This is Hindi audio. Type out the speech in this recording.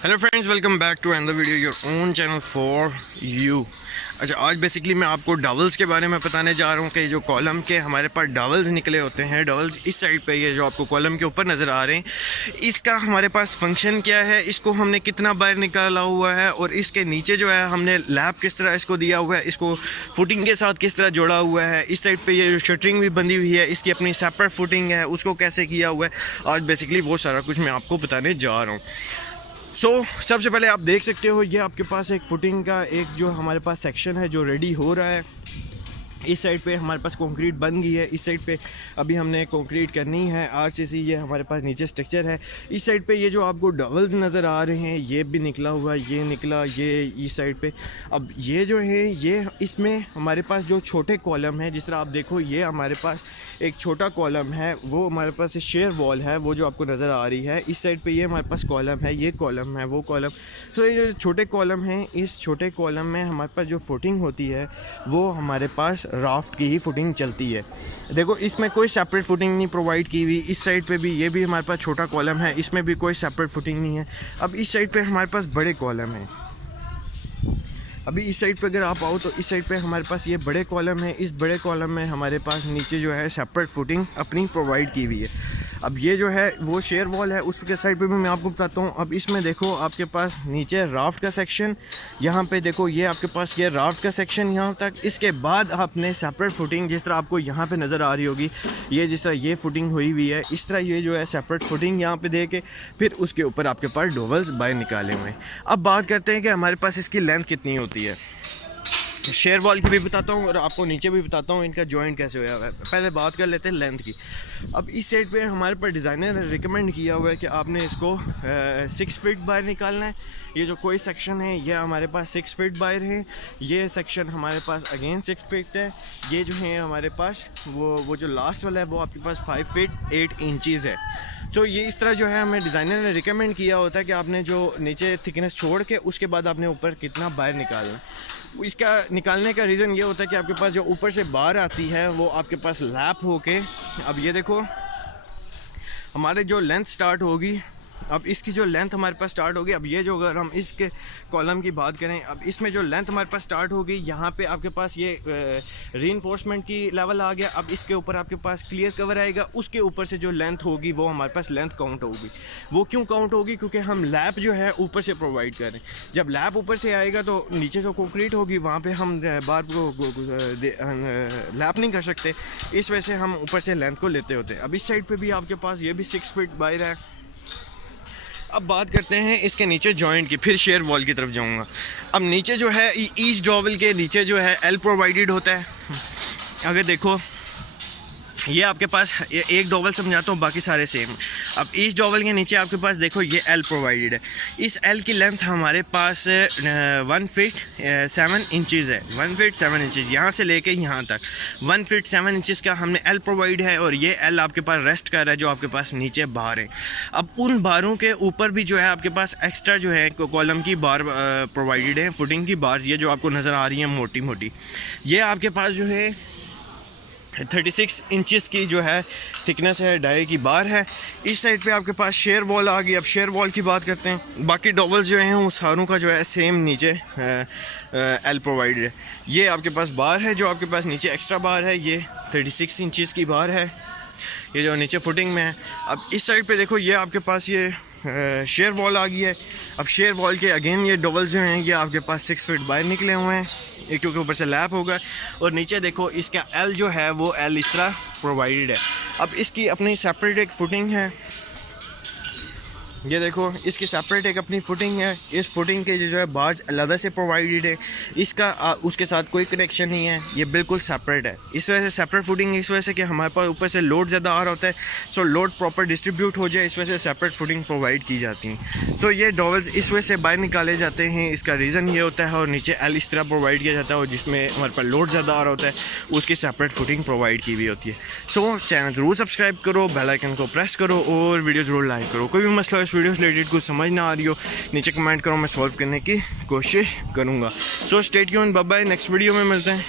Hello friends, welcome back to another video your own channel for you. अच्छा, आज बेसिकली मैं आपको डबल्स के बारे में बताने जा रहा हूँ कि जो कॉलम के हमारे पास डबल्स निकले होते हैं, डबल्स इस साइड पे ये जो आपको कॉलम के ऊपर नज़र आ रहे हैं, इसका हमारे पास फंक्शन क्या है, इसको हमने कितना बाहर निकाला हुआ है और इसके नीचे जो है हमने लैप किस तरह इसको दिया हुआ है, इसको फुटिंग के साथ किस तरह जोड़ा हुआ है। इस साइड पर ये जो शटरिंग भी बंधी हुई है, इसकी अपनी सेपरेट फुटिंग है, उसको कैसे किया हुआ है, आज बेसिकली वो सारा कुछ मैं आपको बताने जा रहा हूँ। सबसे पहले आप देख सकते हो, ये आपके पास एक फुटिंग का एक जो हमारे पास सेक्शन है जो रेडी हो रहा है। इस साइड पे हमारे पास कंक्रीट बन गई है, इस साइड पे अभी हमने कंक्रीट करनी है आरसीसी, ये हमारे पास नीचे स्ट्रक्चर है। इस साइड पे ये जो आपको डबल्स नज़र आ रहे हैं, ये भी निकला हुआ, ये निकला, ये इस साइड पे। अब ये जो है, ये इसमें हमारे पास जो छोटे कॉलम है, जिस तरह आप देखो, ये हमारे पास एक छोटा कॉलम है, वो हमारे पास शेयर वॉल है, वो जो आपको नज़र आ रही है। इस साइड पे ये हमारे पास कॉलम है, ये कॉलम है, वो कॉलम। तो ये जो छोटे कॉलम हैं, इस छोटे कॉलम में हमारे पास जो फुटिंग होती है वो हमारे पास राफ्ट की ही फुटिंग चलती है। देखो, इसमें कोई सेपरेट फुटिंग नहीं प्रोवाइड की हुई। इस साइड पे भी, ये भी हमारे पास छोटा कॉलम है, इसमें भी कोई सेपरेट फुटिंग नहीं है। अब इस साइड पे हमारे पास बड़े कॉलम हैं। अभी इस साइड पे अगर आप आओ तो इस साइड पे हमारे पास ये बड़े कॉलम है। इस बड़े कॉलम में हमारे पास नीचे जो है सेपरेट फुटिंग अपनी प्रोवाइड की हुई है। अब ये जो है वो शेयर वॉल है, उसके साइड पे भी मैं आपको बताता हूँ। अब इसमें देखो, आपके पास नीचे राफ्ट का सेक्शन, यहाँ पे देखो, ये आपके पास ये राफ्ट का सेक्शन यहाँ तक। इसके बाद आपने सेपरेट फुटिंग, जिस तरह आपको यहाँ पे नज़र आ रही होगी, ये जिस तरह ये फुटिंग हुई हुई है, इस तरह ये जो है सेपरेट फुटिंग यहाँ पे दे के फिर उसके ऊपर आपके पास डबल्स बाहर निकाले हुए हैं। अब बात करते हैं कि हमारे पास इसकी लेंथ कितनी होती है। शेयर वॉल की भी बताता हूँ और आपको नीचे भी बताता हूँ इनका जॉइंट कैसे हुआ है। पहले बात कर लेते हैं लेंथ की। अब इस साइड पे हमारे पर डिज़ाइनर ने रिकमेंड किया हुआ है कि आपने इसको 6 फीट बाहर निकालना है। ये जो कोई सेक्शन है, ये हमारे पास 6 फीट बाहर है। ये सेक्शन हमारे पास अगेन 6 फीट है। ये जो है हमारे पास वो जो लास्ट वाला है, वो आपके पास 5 फीट 8 इंचज़ है। तो ये इस तरह जो है हमें डिज़ाइनर ने रिकमेंड किया होता है कि आपने जो नीचे थिकनेस छोड़ के उसके बाद आपने ऊपर कितना बाहर निकालना है। इसका निकालने का रीज़न ये होता है कि आपके पास जो ऊपर से बाहर आती है वो आपके पास लैप होके, अब ये देखो, हमारे जो लेंथ स्टार्ट होगी, अब इसकी जो लेंथ हमारे पास स्टार्ट होगी। अब ये जो, अगर हम इसके कॉलम की बात करें, अब इसमें जो लेंथ हमारे पास स्टार्ट होगी, यहाँ पे आपके पास ये रीइंफोर्समेंट की लेवल आ गया। अब इसके ऊपर आपके पास क्लियर कवर आएगा, उसके ऊपर से जो लेंथ होगी वो हमारे पास लेंथ काउंट होगी। वो क्यों काउंट होगी? क्योंकि हम लैप जो है ऊपर से प्रोवाइड करें। जब लैप ऊपर से आएगा तो नीचे जो कंक्रीट होगी वहाँ पर हम बार को लैप नहीं कर सकते, इस वजह से हम ऊपर से लेंथ को लेते होते हैं। अब इस साइड पर भी आपके पास ये भी 6 फीट बाहर है। अब बात करते हैं इसके नीचे जॉइंट की, फिर शेयर वॉल की तरफ जाऊंगा। अब नीचे जो है, ईच डॉवल के नीचे जो है एल प्रोवाइडेड होता है। अगर देखो, ये आपके पास एक डॉवल समझाता हूँ, बाकी सारे सेम। अब इस डॉवल के नीचे आपके पास देखो ये एल प्रोवाइडेड है। इस एल की लेंथ हमारे पास 1 फीट 7 इंचज़ है। 1 फीट 7 इंचज़ यहाँ से लेके यहाँ तक 1 फीट 7 इंचज़ का हमने एल प्रोवाइड है। और ये एल आपके पास रेस्ट कर रहा है जो आपके पास नीचे बार है। अब उन बारों के ऊपर भी जो है आपके पास एक्स्ट्रा जो है कॉलम की बार प्रोवाइडेड है, फुटिंग की बार, ये जो आपको नज़र आ रही है मोटी मोटी, ये आपके पास जो है 36 इंचज़ की जो है थिकनेस है, डाई की बार है। इस साइड पे आपके पास शेयर वॉल आ गई। अब शेयर वॉल की बात करते हैं। बाकी डबल्स जो हैं उस सारों का जो है सेम नीचे एल प्रोवाइडेड है। ये आपके पास बार है, जो आपके पास नीचे एक्स्ट्रा बार है, ये 36 इंचज़ की बार है, ये जो नीचे फुटिंग में है। अब इस साइड पे देखो, ये आपके पास ये शेयर वॉल आ गई है। अब शेयर वॉल के अगेन ये डबल्स जो हैं ये आपके पास 6 फीट बाहर निकले हुए हैं, एक क्योंकि ऊपर से लैप होगा। और नीचे देखो, इसका एल जो है वो एल इस तरह प्रोवाइडेड है। अब इसकी अपनी सेपरेट एक फुटिंग है, ये देखो, इसकी सेपरेट एक अपनी फुटिंग है। इस फुटिंग के जो है बार्स अलग से प्रोवाइडेड है, इसका उसके साथ कोई कनेक्शन नहीं है, ये बिल्कुल सेपरेट है। इस वजह से सेपरेट फुटिंग, इस वजह से कि हमारे पास ऊपर से लोड ज़्यादा आ रहा होता है, सो लोड प्रॉपर डिस्ट्रीब्यूट हो जाए, इस वजह से सेपरेट फुटिंग प्रोवाइड की जाती है। सो ये डबल्स इस वजह से बाहर निकाले जाते हैं, इसका रीज़न ये होता है। और नीचे एल इस तरह प्रोवाइड किया जाता है, और जिसमें हमारे पास लोड ज़्यादा आ रहा होता है उसकी सेपरेट फुटिंग प्रोवाइड की हुई होती है। सो चैनल ज़रूर सब्सक्राइब करो, बेल आइकन को प्रेस करो और वीडियो ज़रूर लाइक करो। कोई भी मसला वीडियो से रिलेटेड कुछ समझ ना आ रही हो, नीचे कमेंट करो, मैं सॉल्व करने की कोशिश करूँगा। So stay tuned, bye bye, next video में मिलते हैं।